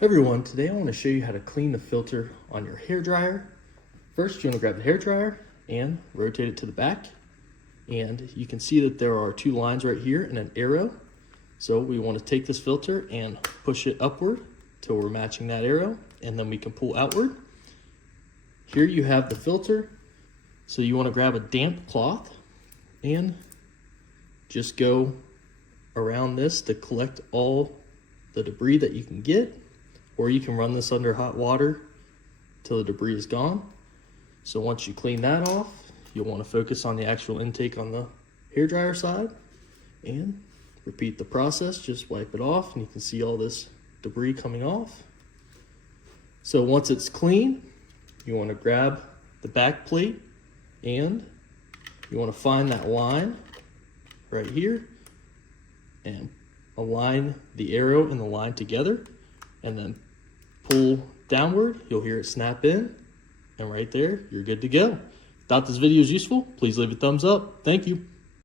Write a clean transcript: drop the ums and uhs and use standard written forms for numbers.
Hey everyone, today I want to show you how to clean the filter on your hair dryer. First, you want to grab the hair dryer and rotate it to the back. And you can see that there are two lines right here and an arrow. So we want to take this filter and push it upward till we're matching that arrow, and then we can pull outward. Here you have the filter. So you want to grab a damp cloth and just go around this to collect all the debris that you can get. Or you can run this under hot water till the debris is gone. So once you clean that off, you'll want to focus on the actual intake on the hairdryer side and repeat the process. Just wipe it off and you can see all this debris coming off. So once it's clean, you want to grab the back plate and you want to find that line right here and align the arrow and the line together, and then pull downward. You'll hear it snap in, and right there, you're good to go. Thought this video was useful? Please leave a thumbs up. Thank you.